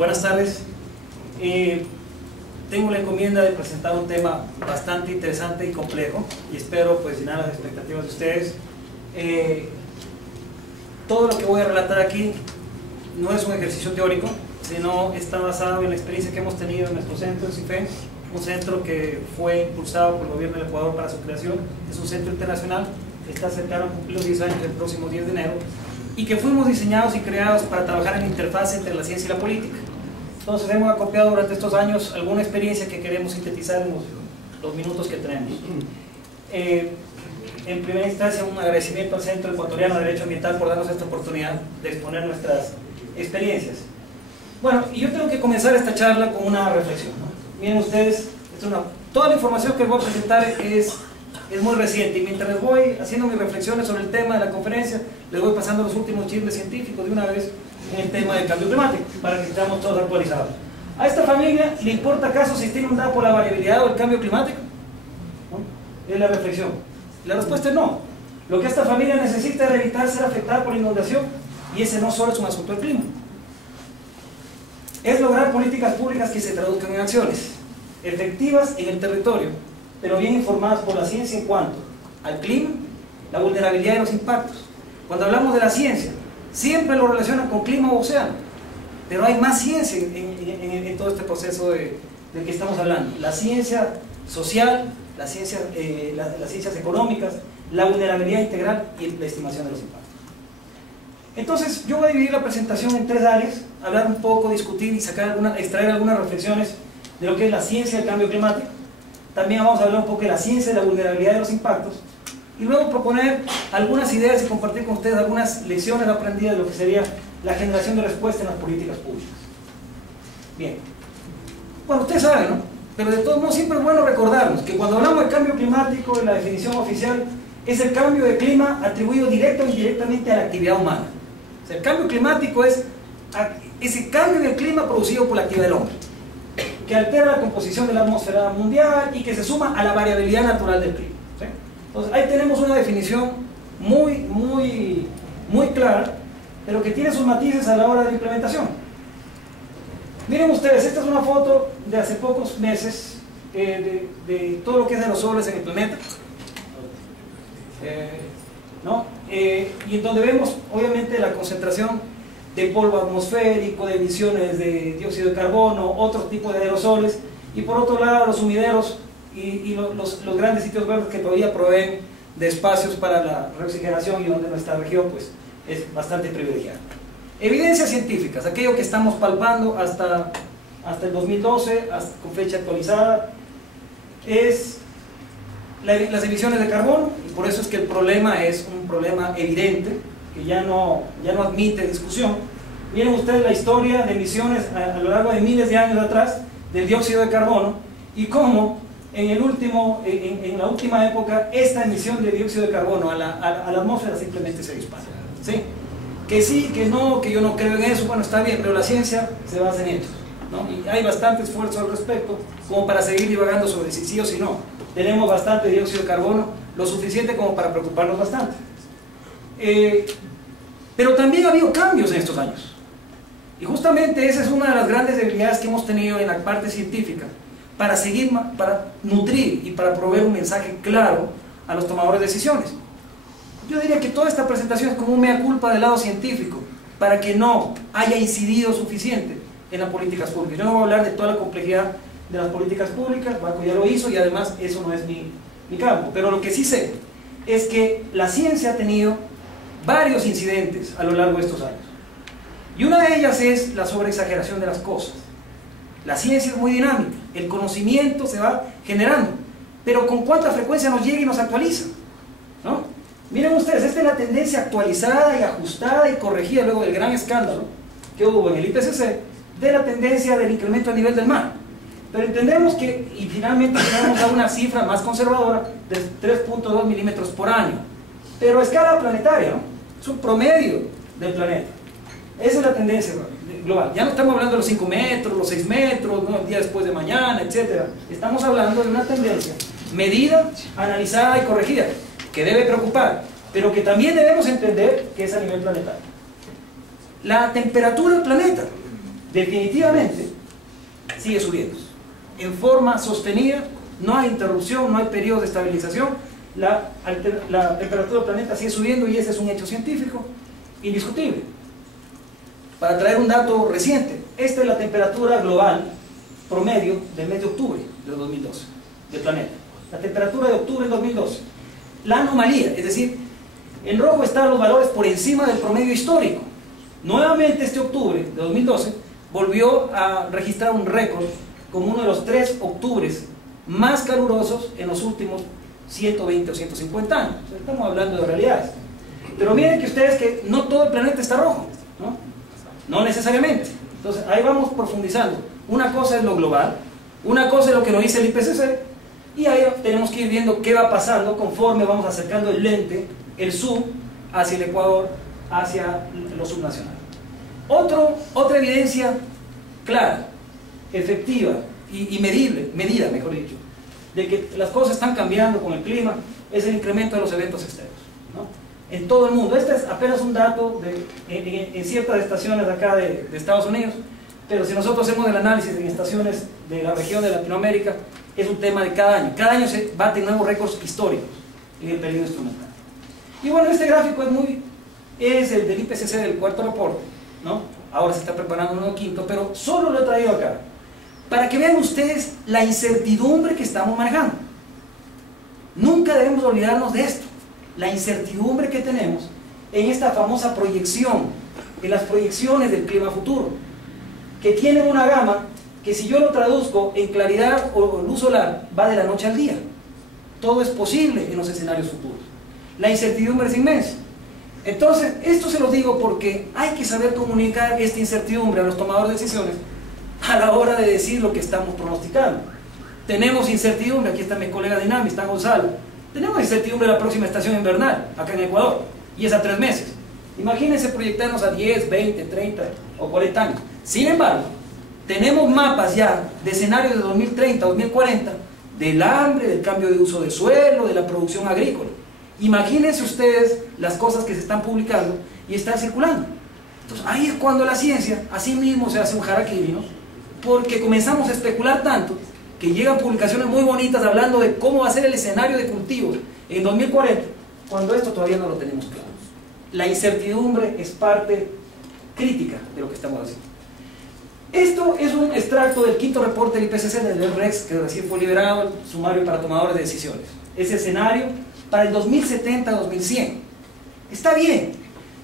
Buenas tardes. Tengo la encomienda de presentar un tema bastante interesante y complejo y espero pues llenar las expectativas de ustedes. Todo lo que voy a relatar aquí no es un ejercicio teórico, sino está basado en la experiencia que hemos tenido en nuestro centro de CIFEN, un centro que fue impulsado por el gobierno del Ecuador para su creación. Es un centro internacional que está cercano a cumplir los 10 años el próximo 10 de enero y que fuimos diseñados y creados para trabajar en la interfaz entre la ciencia y la política. Entonces hemos acopiado durante estos años alguna experiencia que queremos sintetizar en los minutos que tenemos. En primera instancia, un agradecimiento al Centro Ecuatoriano de Derecho Ambiental por darnos esta oportunidad de exponer nuestras experiencias. Bueno, y yo tengo que comenzar esta charla con una reflexión, ¿no? Miren ustedes, toda la información que les voy a presentar es muy reciente, y mientras les voy haciendo mis reflexiones sobre el tema de la conferencia, les voy pasando los últimos chismes científicos de una vez en el tema del cambio climático, para que estemos todos actualizados. ¿A esta familia le importa acaso si está inundada por la variabilidad o el cambio climático? ¿No? Es la reflexión. La respuesta es no. Lo que esta familia necesita es evitar ser afectada por la inundación, y ese no solo es un asunto del clima. Es lograr políticas públicas que se traduzcan en acciones efectivas en el territorio, pero bien informadas por la ciencia en cuanto al clima, la vulnerabilidad y los impactos. Cuando hablamos de la ciencia, siempre lo relacionan con clima o océano, pero hay más ciencia en todo este proceso del que estamos hablando. La ciencia social, las ciencias económicas, la vulnerabilidad integral y la estimación de los impactos. Entonces, yo voy a dividir la presentación en tres áreas: hablar un poco, discutir y extraer algunas reflexiones de lo que es la ciencia del cambio climático. También vamos a hablar un poco de la ciencia de la vulnerabilidad de los impactos, y luego proponer algunas ideas y compartir con ustedes algunas lecciones aprendidas de lo que sería la generación de respuesta en las políticas públicas. Bien, bueno, ustedes saben, ¿no? Pero de todos modos siempre es bueno recordarnos que cuando hablamos de cambio climático, en la definición oficial, es el cambio de clima atribuido directa o indirectamente a la actividad humana. O sea, el cambio climático es ese cambio del clima producido por la actividad del hombre, que altera la composición de la atmósfera mundial y que se suma a la variabilidad natural del clima. ¿Sí? Entonces ahí tenemos una definición muy clara, pero que tiene sus matices a la hora de la implementación. Miren ustedes, esta es una foto de hace pocos meses de todo lo que es aerosoles en el planeta, ¿no? Y en donde vemos obviamente la concentración de polvo atmosférico, de emisiones de dióxido de carbono, otro tipo de aerosoles, y por otro lado los sumideros y los grandes sitios verdes que todavía proveen de espacios para la reoxigenación, y donde nuestra región pues es bastante privilegiada. Evidencias científicas, aquello que estamos palpando hasta el 2012, con fecha actualizada, es las emisiones de carbono, y por eso es que el problema es un problema evidente, que ya no admite discusión. Miren ustedes la historia de emisiones a lo largo de miles de años atrás del dióxido de carbono, y cómo en la última época esta emisión de dióxido de carbono a la atmósfera simplemente se dispara. ¿Sí? Que sí, que no, que yo no creo en eso, bueno, está bien, pero la ciencia se basa en hechos, ¿no? Y hay bastante esfuerzo al respecto como para seguir divagando sobre si sí o si no. Tenemos bastante dióxido de carbono, lo suficiente como para preocuparnos bastante. Pero también ha habido cambios en estos años, y justamente esa es una de las grandes debilidades que hemos tenido en la parte científica, para nutrir y para proveer un mensaje claro a los tomadores de decisiones. Yo diría que toda esta presentación es como un mea culpa del lado científico, para que no haya incidido suficiente en las políticas públicas. Yo no voy a hablar de toda la complejidad de las políticas públicas, Baco ya lo hizo, y además eso no es mi campo, pero lo que sí sé es que la ciencia ha tenido varios incidentes a lo largo de estos años, y una de ellas es la sobreexageración de las cosas. La ciencia es muy dinámica, el conocimiento se va generando, pero con cuánta frecuencia nos llega y nos actualiza, ¿no? Miren ustedes, esta es la tendencia actualizada y ajustada y corregida luego del gran escándalo que hubo en el IPCC de la tendencia del incremento a nivel del mar. Pero entendemos que, y finalmente llegamos a una cifra más conservadora de 3.2 milímetros por año, pero a escala planetaria, ¿no? Es un promedio del planeta. Esa es la tendencia global. Ya no estamos hablando de los 5 metros, los 6 metros, ¿no? El día después de mañana, etc. Estamos hablando de una tendencia medida, analizada y corregida, que debe preocupar, pero que también debemos entender que es a nivel planetario. La temperatura del planeta definitivamente sigue subiendo en forma sostenida, no hay interrupción, no hay periodo de estabilización, la temperatura del planeta sigue subiendo y ese es un hecho científico indiscutible. Para traer un dato reciente, esta es la temperatura global promedio del mes de octubre de 2012 del planeta, la temperatura de octubre de 2012. La anomalía, es decir, en rojo están los valores por encima del promedio histórico. Nuevamente este octubre de 2012 volvió a registrar un récord como uno de los 3 octubres más calurosos en los últimos 120 o 150 años. O sea, estamos hablando de realidades. Pero miren que ustedes que no todo el planeta está rojo, ¿no? No necesariamente. Entonces ahí vamos profundizando. Una cosa es lo global, una cosa es lo que nos dice el IPCC, y ahí tenemos que ir viendo qué va pasando conforme vamos acercando el lente, el zoom, hacia el Ecuador, hacia lo subnacional. Otra evidencia clara, efectiva y medida, mejor dicho, de que las cosas están cambiando con el clima, es el incremento de los eventos extremos, ¿no? En todo el mundo. Este es apenas un dato en ciertas estaciones de acá de Estados Unidos, pero si nosotros hacemos el análisis en estaciones de la región de Latinoamérica, es un tema de cada año. Cada año se baten nuevos récords históricos en el periodo instrumental. Y bueno, este gráfico es el del IPCC del cuarto reporte, ¿no? Ahora se está preparando un nuevo quinto, pero solo lo he traído acá para que vean ustedes la incertidumbre que estamos manejando. Nunca debemos olvidarnos de esto, la incertidumbre que tenemos en esta famosa proyección, en las proyecciones del clima futuro, que tienen una gama que, si yo lo traduzco en claridad o luz solar, va de la noche al día. Todo es posible en los escenarios futuros. La incertidumbre es inmensa. Entonces, esto se lo digo porque hay que saber comunicar esta incertidumbre a los tomadores de decisiones a la hora de decir lo que estamos pronosticando. Tenemos incertidumbre, aquí está mi colega de INAMI, está Gonzalo. Tenemos incertidumbre de la próxima estación invernal, acá en Ecuador, y es a 3 meses. Imagínense proyectarnos a 10, 20, 30 o 40 años. Sin embargo, tenemos mapas ya de escenarios de 2030, 2040, del hambre, del cambio de uso de suelo, de la producción agrícola. Imagínense ustedes las cosas que se están publicando y están circulando. Entonces ahí es cuando la ciencia, así mismo se hace un harakiri, ¿no? Porque comenzamos a especular tanto que llegan publicaciones muy bonitas hablando de cómo va a ser el escenario de cultivo en 2040, cuando esto todavía no lo tenemos claro. La incertidumbre es parte crítica de lo que estamos haciendo. Esto es un extracto del quinto reporte del IPCC del REX, que recién fue liberado, el sumario para tomadores de decisiones. Ese escenario para el 2070-2100. Está bien,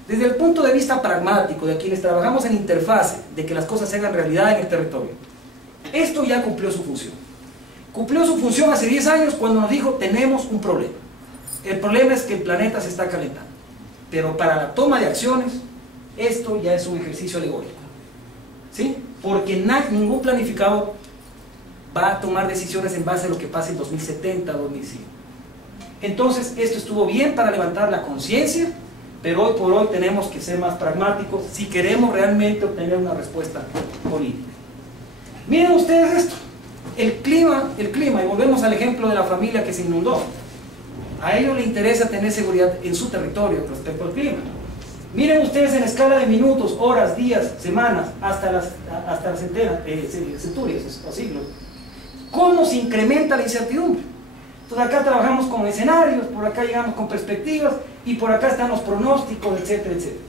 desde el punto de vista pragmático, de quienes trabajamos en interfase, de que las cosas se hagan realidad en el territorio. Esto ya cumplió su función. Cumplió su función hace 10 años cuando nos dijo: tenemos un problema. El problema es que el planeta se está calentando. Pero para la toma de acciones, esto ya es un ejercicio alegórico, ¿sí? Porque ningún planificador va a tomar decisiones en base a lo que pase en 2070, 2100. Entonces, esto estuvo bien para levantar la conciencia, pero hoy por hoy tenemos que ser más pragmáticos si queremos realmente obtener una respuesta política. Miren ustedes esto, el clima, y volvemos al ejemplo de la familia que se inundó. A ellos les interesa tener seguridad en su territorio respecto al clima. Miren ustedes en escala de minutos, horas, días, semanas, hasta las centurias o siglos, cómo se incrementa la incertidumbre. Entonces acá trabajamos con escenarios, por acá llegamos con perspectivas, y por acá están los pronósticos, etcétera, etcétera.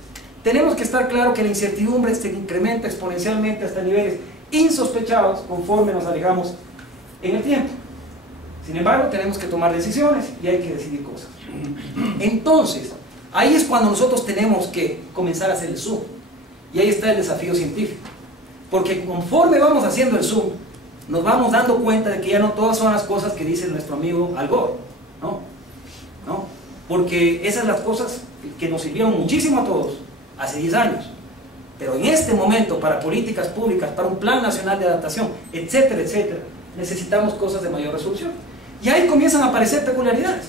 Tenemos que estar claro que la incertidumbre se incrementa exponencialmente hasta niveles insospechados conforme nos alejamos en el tiempo. Sin embargo, tenemos que tomar decisiones y hay que decidir cosas. Entonces, ahí es cuando nosotros tenemos que comenzar a hacer el zoom. Y ahí está el desafío científico. Porque conforme vamos haciendo el zoom, nos vamos dando cuenta de que ya no todas son las cosas que dice nuestro amigo Al Gore, ¿no? Porque esas son las cosas que nos sirvieron muchísimo a todos hace 10 años. Pero en este momento, para políticas públicas, para un plan nacional de adaptación, etcétera, etcétera, necesitamos cosas de mayor resolución. Y ahí comienzan a aparecer peculiaridades.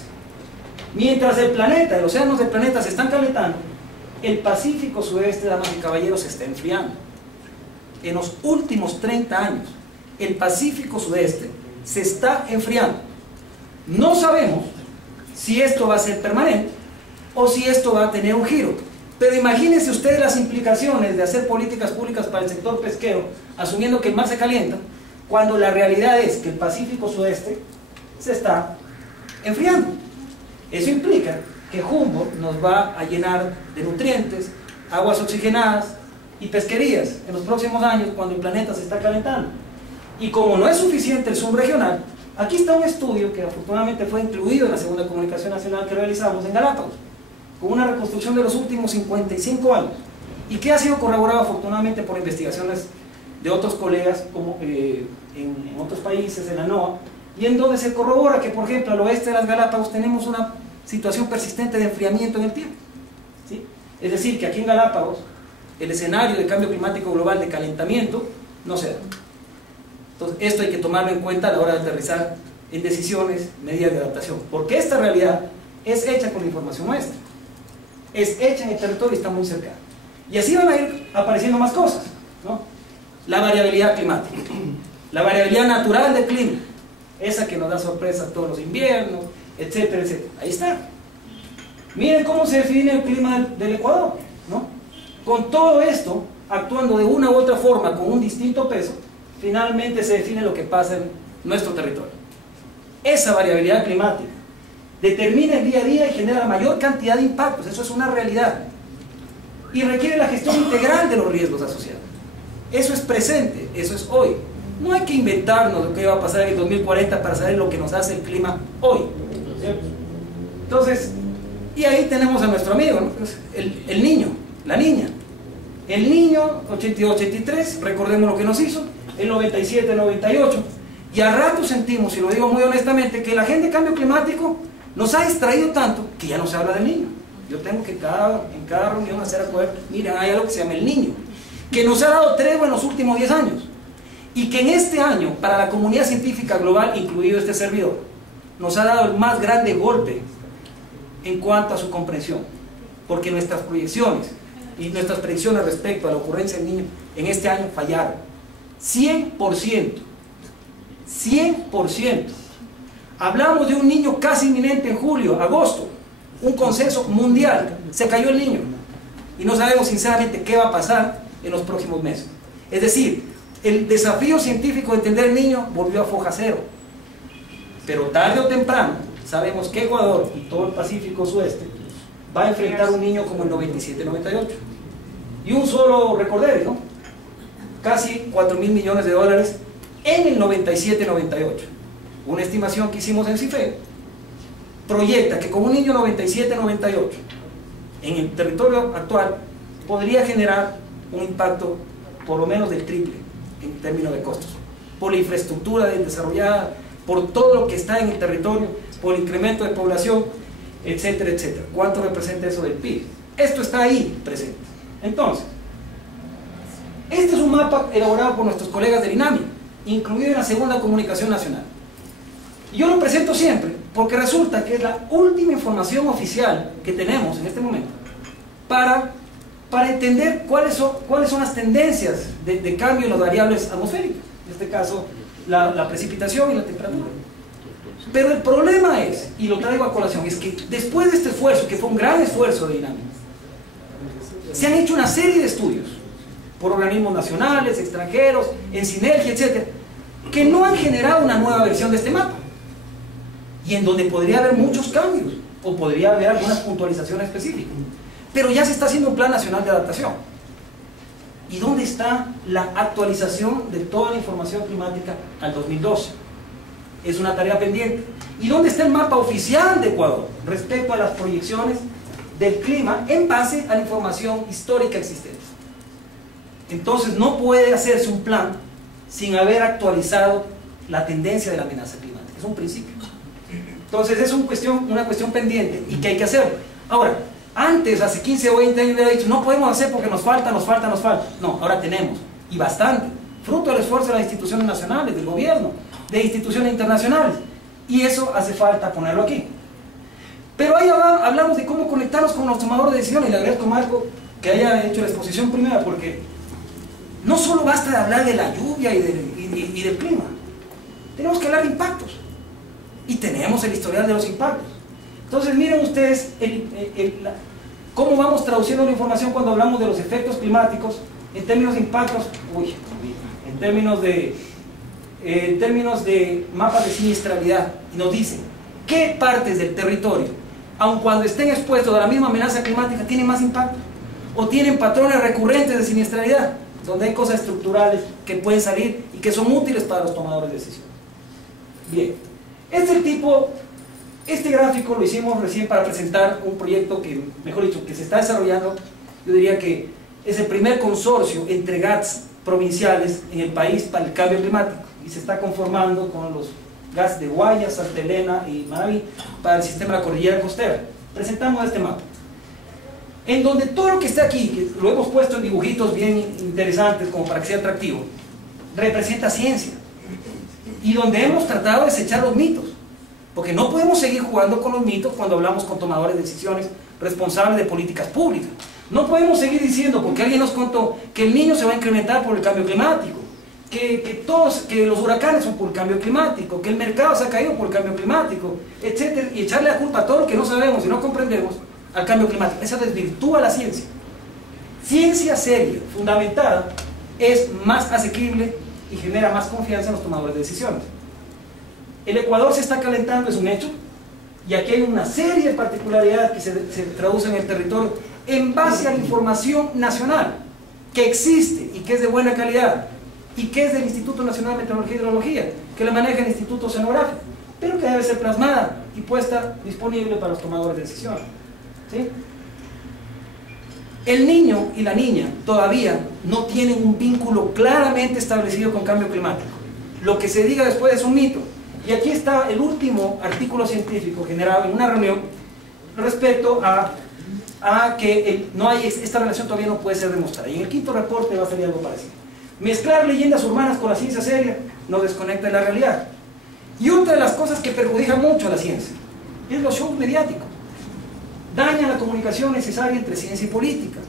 Mientras el planeta, los océanos del planeta se están calentando, el Pacífico Sudeste, damas y caballeros, se está enfriando. En los últimos 30 años, el Pacífico Sudeste se está enfriando. No sabemos si esto va a ser permanente o si esto va a tener un giro. Pero imagínense ustedes las implicaciones de hacer políticas públicas para el sector pesquero, asumiendo que el mar se calienta, cuando la realidad es que el Pacífico Sudeste se está enfriando. Eso implica que Humboldt nos va a llenar de nutrientes, aguas oxigenadas y pesquerías en los próximos años cuando el planeta se está calentando. Y como no es suficiente el subregional, aquí está un estudio que afortunadamente fue incluido en la segunda comunicación nacional que realizamos en Galápagos, con una reconstrucción de los últimos 55 años, y que ha sido corroborado afortunadamente por investigaciones de otros colegas como, en otros países, en la NOAA, y en donde se corrobora que, por ejemplo, al oeste de las Galápagos tenemos una situación persistente de enfriamiento en el tiempo, ¿sí? Es decir, que aquí en Galápagos el escenario de cambio climático global de calentamiento no se da. Entonces, esto hay que tomarlo en cuenta a la hora de aterrizar en decisiones, medidas de adaptación, porque esta realidad es hecha con la información nuestra, es hecha en el territorio y está muy cercana. Y así van a ir apareciendo más cosas, ¿no? La variabilidad climática, la variabilidad natural del clima, esa que nos da sorpresas todos los inviernos, etcétera, etcétera. Ahí está. Miren cómo se define el clima del Ecuador, ¿no? Con todo esto, actuando de una u otra forma, con un distinto peso, finalmente se define lo que pasa en nuestro territorio. Esa variabilidad climática determina el día a día y genera la mayor cantidad de impactos, eso es una realidad. Y requiere la gestión integral de los riesgos asociados. Eso es presente, eso es hoy. No hay que inventarnos lo que va a pasar en el 2040 para saber lo que nos hace el clima hoy, ¿cierto? Entonces, y ahí tenemos a nuestro amigo, ¿no? El niño, la niña. El niño 82-83, recordemos lo que nos hizo, el 97-98, y a rato sentimos, y lo digo muy honestamente, que la agenda de cambio climático nos ha distraído tanto que ya no se habla del niño. Yo tengo que en cada reunión hacer acuerdo, miren, hay algo que se llama el niño, que nos ha dado tregua en los últimos 10 años, y que en este año, para la comunidad científica global, incluido este servidor, nos ha dado el más grande golpe en cuanto a su comprensión, porque nuestras proyecciones y nuestras predicciones respecto a la ocurrencia del niño en este año fallaron. 100%. 100%. Hablamos de un niño casi inminente en julio, agosto, un consenso mundial, se cayó el niño, y no sabemos sinceramente qué va a pasar en los próximos meses. Es decir, el desafío científico de entender el niño volvió a foja cero, pero tarde o temprano sabemos que Ecuador y todo el Pacífico Sudeste va a enfrentar un niño como el 97-98, y un solo recordero, ¿no? Casi 4.000 millones de dólares en el 97-98. Una estimación que hicimos en CIFE proyecta que con un niño 97-98 en el territorio actual podría generar un impacto por lo menos del triple en términos de costos, por la infraestructura desarrollada, por todo lo que está en el territorio, por el incremento de población, etcétera, etcétera. ¿Cuánto representa eso del PIB? Esto está ahí presente. Entonces, este es un mapa elaborado por nuestros colegas del INAMI, incluido en la segunda comunicación nacional. Y yo lo presento siempre porque resulta que es la última información oficial que tenemos en este momento para entender cuáles son las tendencias de cambio en las variables atmosféricas, en este caso la precipitación y la temperatura. Pero el problema es, y lo traigo a colación, es que después de este esfuerzo, que fue un gran esfuerzo de INAMI, se han hecho una serie de estudios por organismos nacionales, extranjeros, en sinergia, etc., que no han generado una nueva versión de este mapa, y en donde podría haber muchos cambios, o podría haber algunas puntualizaciones específicas, pero ya se está haciendo un plan nacional de adaptación. ¿Y dónde está la actualización de toda la información climática al 2012? Es una tarea pendiente. ¿Y dónde está el mapa oficial de Ecuador respecto a las proyecciones del clima en base a la información histórica existente? Entonces no puede hacerse un plan sin haber actualizado la tendencia de la amenaza climática. Es un principio. Entonces es una cuestión pendiente y que hay que hacerlo. Ahora, antes, hace 15 o 20 años, hubiera dicho, no podemos hacer porque nos falta. No, ahora tenemos, y bastante, fruto del esfuerzo de las instituciones nacionales, del gobierno, de instituciones internacionales, y eso hace falta ponerlo aquí. Pero ahí hablamos de cómo conectarnos con los tomadores de decisiones, y le agradezco a Marco que haya hecho la exposición primera, porque no solo basta de hablar de la lluvia y del clima, tenemos que hablar de impactos, y tenemos el historial de los impactos. Entonces miren ustedes ¿Cómo vamos traduciendo la información cuando hablamos de los efectos climáticos en términos de impactos? En términos de mapas de siniestralidad. Y nos dicen qué partes del territorio, aun cuando estén expuestos a la misma amenaza climática, tienen más impacto o tienen patrones recurrentes de siniestralidad, donde hay cosas estructurales que pueden salir y que son útiles para los tomadores de decisiones. Bien, este gráfico lo hicimos recién para presentar un proyecto que, mejor dicho, que se está desarrollando. Yo diría que es el primer consorcio entre GATS provinciales en el país para el cambio climático, y se está conformando con los GATS de Guayas, Santa Elena y Manabí para el sistema de la cordillera costera. Presentamos este mapa, en donde todo lo que está aquí, que lo hemos puesto en dibujitos bien interesantes como para que sea atractivo, representa ciencia, y donde hemos tratado de desechar los mitos, porque no podemos seguir jugando con los mitos cuando hablamos con tomadores de decisiones responsables de políticas públicas. No podemos seguir diciendo, porque alguien nos contó que el niño se va a incrementar por el cambio climático, que los huracanes son por el cambio climático, que el mercado se ha caído por el cambio climático, etc., y echarle la culpa a todo lo que no sabemos y no comprendemos al cambio climático. Eso desvirtúa la ciencia. Ciencia seria, fundamentada, es más asequible y genera más confianza en los tomadores de decisiones. El Ecuador se está calentando, es un hecho, y aquí hay una serie de particularidades que se traducen en el territorio en base a la información nacional que existe y que es de buena calidad, y que es del Instituto Nacional de Meteorología y Hidrología, que la maneja el Instituto Oceanográfico, pero que debe ser plasmada y puesta disponible para los tomadores de decisiones. ¿Sí? El niño y la niña todavía no tienen un vínculo claramente establecido con cambio climático. Lo que se diga después es un mito. Y aquí está el último artículo científico generado en una reunión respecto a que esta relación todavía no puede ser demostrada. Y en el quinto reporte va a salir algo parecido. Mezclar leyendas urbanas con la ciencia seria nos desconecta de la realidad. Y otra de las cosas que perjudica mucho a la ciencia es los shows mediáticos. Dañan la comunicación necesaria entre ciencia y política.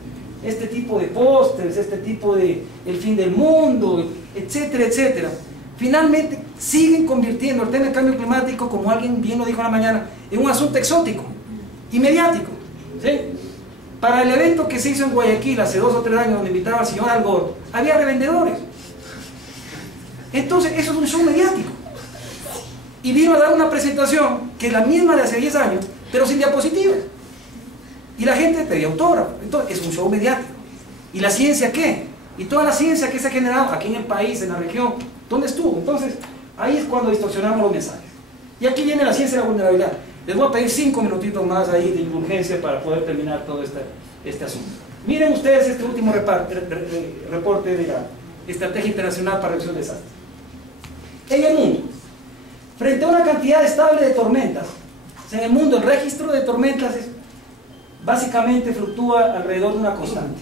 Este tipo de pósters, este tipo de el fin del mundo, etcétera, etcétera, finalmente siguen convirtiendo el tema del cambio climático, como alguien bien lo dijo en la mañana, en un asunto exótico y mediático. ¿Sí? Para el evento que se hizo en Guayaquil hace 2 o 3 años, donde invitaba al señor Al Gore, había revendedores. Entonces eso es un show mediático, y vino a dar una presentación que es la misma de hace 10 años, pero sin diapositivas, y la gente pedía autógrafo. Entonces es un show mediático. ¿Y la ciencia qué? Y toda la ciencia que se ha generado aquí en el país, en la región, ¿dónde estuvo? Entonces ahí es cuando distorsionamos los mensajes. Y aquí viene la ciencia de la vulnerabilidad. Les voy a pedir 5 minutitos más ahí de indulgencia para poder terminar todo este asunto. Miren ustedes este último reporte de la Estrategia Internacional para Reducción de Desastres. En el mundo, frente a una cantidad estable de tormentas, o sea, en el mundo el registro de tormentas básicamente fluctúa alrededor de una constante.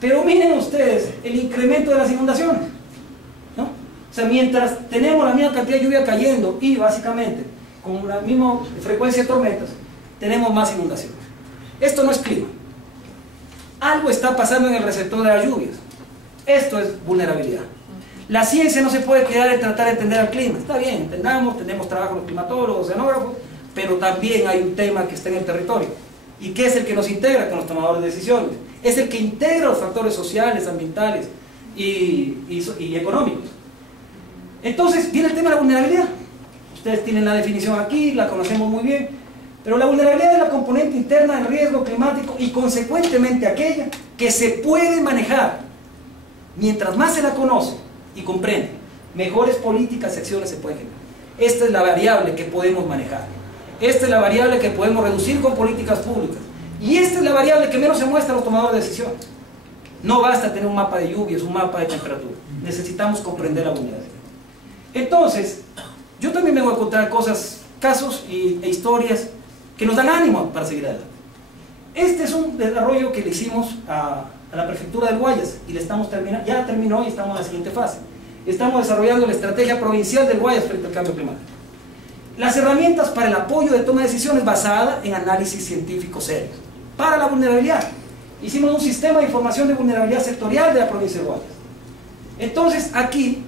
Pero miren ustedes el incremento de las inundaciones, ¿no? O sea, mientras tenemos la misma cantidad de lluvia cayendo y básicamente con la misma frecuencia de tormentas, tenemos más inundaciones. Esto no es clima. Algo está pasando en el receptor de las lluvias. Esto es vulnerabilidad. La ciencia no se puede quedar en tratar de entender al clima. Está bien, entendamos, tenemos trabajo los climatólogos, oceanógrafos, pero también hay un tema que está en el territorio. ¿Y qué es el que nos integra con los tomadores de decisiones? Es el que integra los factores sociales, ambientales y económicos. Entonces viene el tema de la vulnerabilidad. Ustedes tienen la definición aquí, la conocemos muy bien, pero la vulnerabilidad es la componente interna del riesgo climático y consecuentemente aquella que se puede manejar. Mientras más se la conoce y comprende, mejores políticas y acciones se pueden generar. Esta es la variable que podemos manejar. Esta es la variable que podemos reducir con políticas públicas. Y esta es la variable que menos se muestra a los tomadores de decisiones. No basta tener un mapa de lluvias, un mapa de temperatura. Necesitamos comprender la vulnerabilidad. Entonces, yo también me voy a contar cosas, casos e historias que nos dan ánimo para seguir adelante. Este es un desarrollo que le hicimos a la prefectura del Guayas y le estamos terminando, ya terminó y estamos en la siguiente fase. Estamos desarrollando la estrategia provincial del Guayas frente al cambio climático. Las herramientas para el apoyo de toma de decisiones basada en análisis científicos serios. Para la vulnerabilidad, hicimos un sistema de información de vulnerabilidad sectorial de la provincia de Guayas. Entonces aquí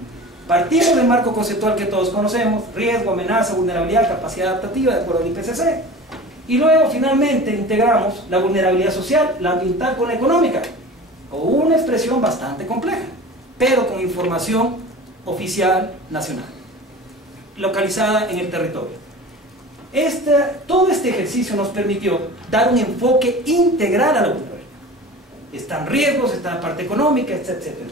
partimos del marco conceptual que todos conocemos: riesgo, amenaza, vulnerabilidad, capacidad adaptativa de acuerdo al IPCC. Y luego finalmente integramos la vulnerabilidad social, la ambiental con la económica, con una expresión bastante compleja, pero con información oficial nacional, localizada en el territorio. Todo este ejercicio nos permitió dar un enfoque integral a la vulnerabilidad. Están riesgos, está la parte económica, etcétera, etcétera.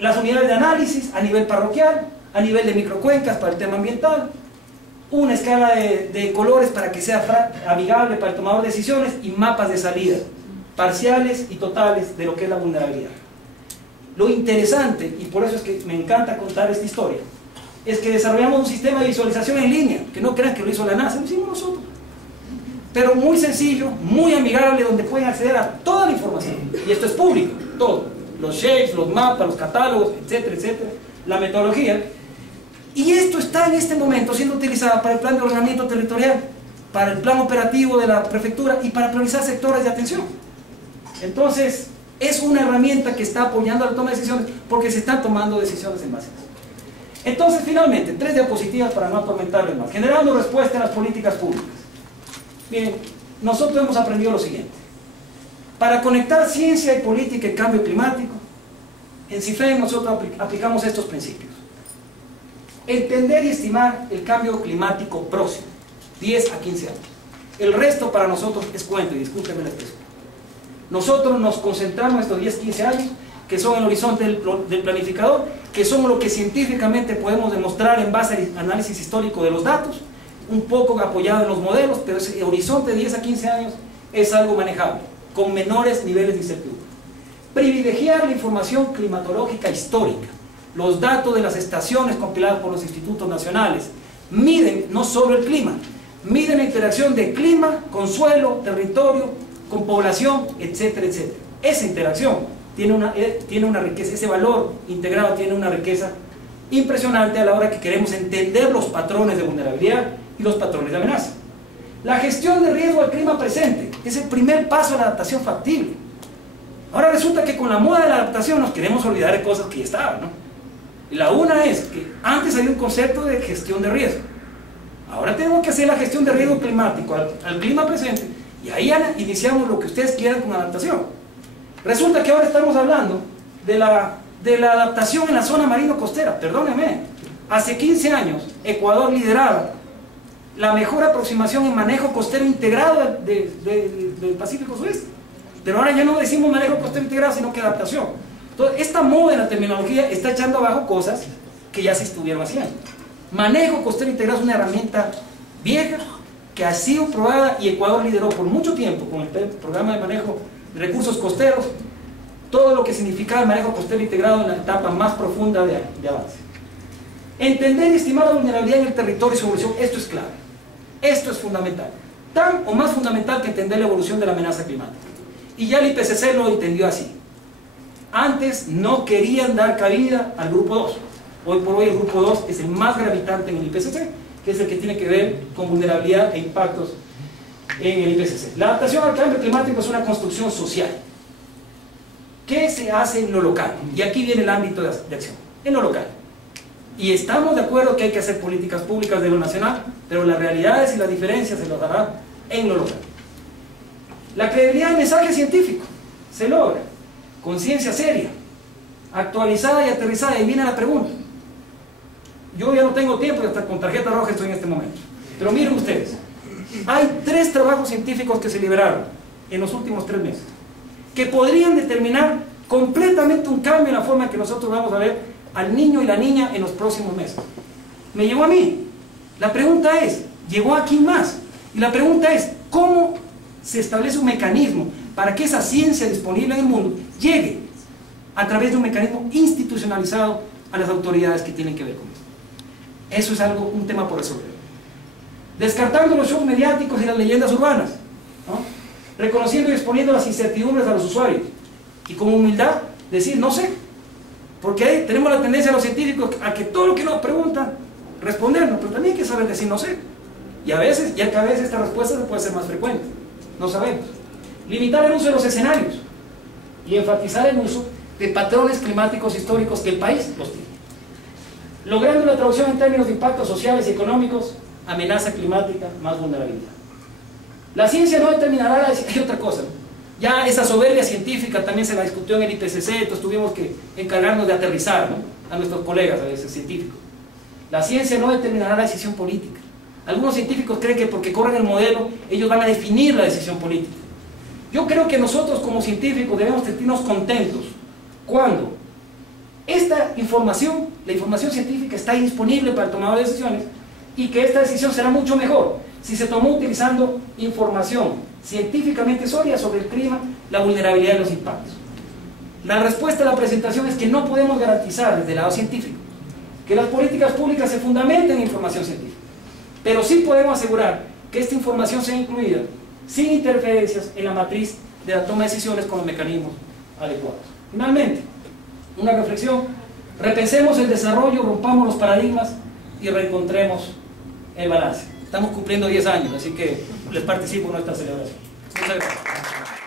Las unidades de análisis a nivel parroquial, a nivel de microcuencas para el tema ambiental, una escala de colores para que sea amigable para el tomador de decisiones y mapas de salida, parciales y totales de lo que es la vulnerabilidad. Lo interesante, y por eso es que me encanta contar esta historia, es que desarrollamos un sistema de visualización en línea, que no crean que lo hizo la NASA, lo hicimos nosotros. Pero muy sencillo, muy amigable, donde pueden acceder a toda la información. Y esto es público, todo. Los shapes, los mapas, los catálogos, etcétera, etcétera. La metodología. Y esto está en este momento siendo utilizado para el plan de ordenamiento territorial, para el plan operativo de la prefectura y para priorizar sectores de atención. Entonces, es una herramienta que está apoyando la toma de decisiones porque se están tomando decisiones en base a eso. Entonces, finalmente, 3 diapositivas para no atormentarles más. Generando respuesta a las políticas públicas. Bien, nosotros hemos aprendido lo siguiente. Para conectar ciencia y política y cambio climático, en CIFEM nosotros aplicamos estos principios. Entender y estimar el cambio climático próximo, 10 a 15 años. El resto para nosotros es cuento, y discúlpenme la expresión. Nosotros nos concentramos en estos 10, 15 años, que son el horizonte del planificador, que son lo que científicamente podemos demostrar en base al análisis histórico de los datos, un poco apoyado en los modelos, pero ese horizonte de 10 a 15 años es algo manejable, con menores niveles de incertidumbre. Privilegiar la información climatológica histórica, los datos de las estaciones compiladas por los institutos nacionales, miden no solo el clima, miden la interacción de clima con suelo, territorio, con población, etcétera, etcétera. Esa interacción tiene una riqueza, ese valor integrado tiene una riqueza impresionante a la hora que queremos entender los patrones de vulnerabilidad y los patrones de amenaza. La gestión de riesgo al clima presente es el primer paso a la adaptación factible. Ahora resulta que con la moda de la adaptación nos queremos olvidar de cosas que ya estaban, ¿no? Y la una es que antes había un concepto de gestión de riesgo. Ahora tenemos que hacer la gestión de riesgo climático al clima presente, y ahí iniciamos lo que ustedes quieran con adaptación. Resulta que ahora estamos hablando de la adaptación en la zona marino-costera. Perdónenme, hace 15 años Ecuador lideraba la mejor aproximación en manejo costero integrado del Pacífico Sudeste. Pero ahora ya no decimos manejo costero integrado, sino que adaptación. Entonces, esta moda en la terminología está echando abajo cosas que ya se estuvieron haciendo. Manejo costero integrado es una herramienta vieja que ha sido probada, y Ecuador lideró por mucho tiempo con el programa de manejo de recursos costeros todo lo que significaba el manejo costero integrado en la etapa más profunda de avance. Entender y estimar la vulnerabilidad en el territorio y su evolución, esto es clave, esto es fundamental, tan o más fundamental que entender la evolución de la amenaza climática. Y ya el IPCC lo entendió así. Antes no querían dar cabida al grupo 2. Hoy por hoy el grupo 2 es el más gravitante en el IPCC, que es el que tiene que ver con vulnerabilidad e impactos en el IPCC. La adaptación al cambio climático es una construcción social. ¿Qué se hace en lo local? Y aquí viene el ámbito de acción, en lo local. Y estamos de acuerdo que hay que hacer políticas públicas de lo nacional, pero las realidades y las diferencias se las dará en lo local. La credibilidad del mensaje científico se logra con ciencia seria, actualizada y aterrizada. Y viene la pregunta. Yo ya no tengo tiempo, hasta con tarjeta roja estoy en este momento. Pero miren ustedes, hay 3 trabajos científicos que se liberaron en los últimos 3 meses, que podrían determinar completamente un cambio en la forma en que nosotros vamos a ver al niño y la niña en los próximos meses. Me llegó a mí. La pregunta es, ¿llegó a quién más? Y la pregunta es, ¿cómo se establece un mecanismo para que esa ciencia disponible en el mundo llegue a través de un mecanismo institucionalizado a las autoridades que tienen que ver con esto? Eso es un tema por resolver. Descartando los shows mediáticos y las leyendas urbanas, ¿no? Reconociendo y exponiendo las incertidumbres a los usuarios, y con humildad decir no sé, porque ahí tenemos la tendencia a los científicos a que todo lo que nos preguntan respondernos, pero también hay que saber decir no sé, y a veces, ya cada vez esta respuesta puede ser más frecuente, no sabemos. Limitar el uso de los escenarios y enfatizar el uso de patrones climáticos históricos que el país los tiene, logrando la traducción en términos de impactos sociales y económicos, amenaza climática más vulnerabilidad. La ciencia no determinará la decisión. Hay otra cosa, ¿no? Ya esa soberbia científica también se la discutió en el IPCC, entonces tuvimos que encargarnos de aterrizar, ¿no?, a nuestros colegas, a veces científicos. La ciencia no determinará la decisión política. Algunos científicos creen que porque corren el modelo, ellos van a definir la decisión política. Yo creo que nosotros como científicos debemos sentirnos contentos cuando esta información, la información científica, está disponible para el tomador de decisiones, y que esta decisión será mucho mejor si se tomó utilizando información científicamente sólida sobre el clima, la vulnerabilidad y los impactos. La respuesta a la presentación es que no podemos garantizar desde el lado científico que las políticas públicas se fundamenten en información científica, pero sí podemos asegurar que esta información sea incluida sin interferencias en la matriz de la toma de decisiones con los mecanismos adecuados. Finalmente, una reflexión: repensemos el desarrollo, rompamos los paradigmas y reencontremos el balance. Estamos cumpliendo 10 años, así que les participo en nuestra celebración. Muchas gracias.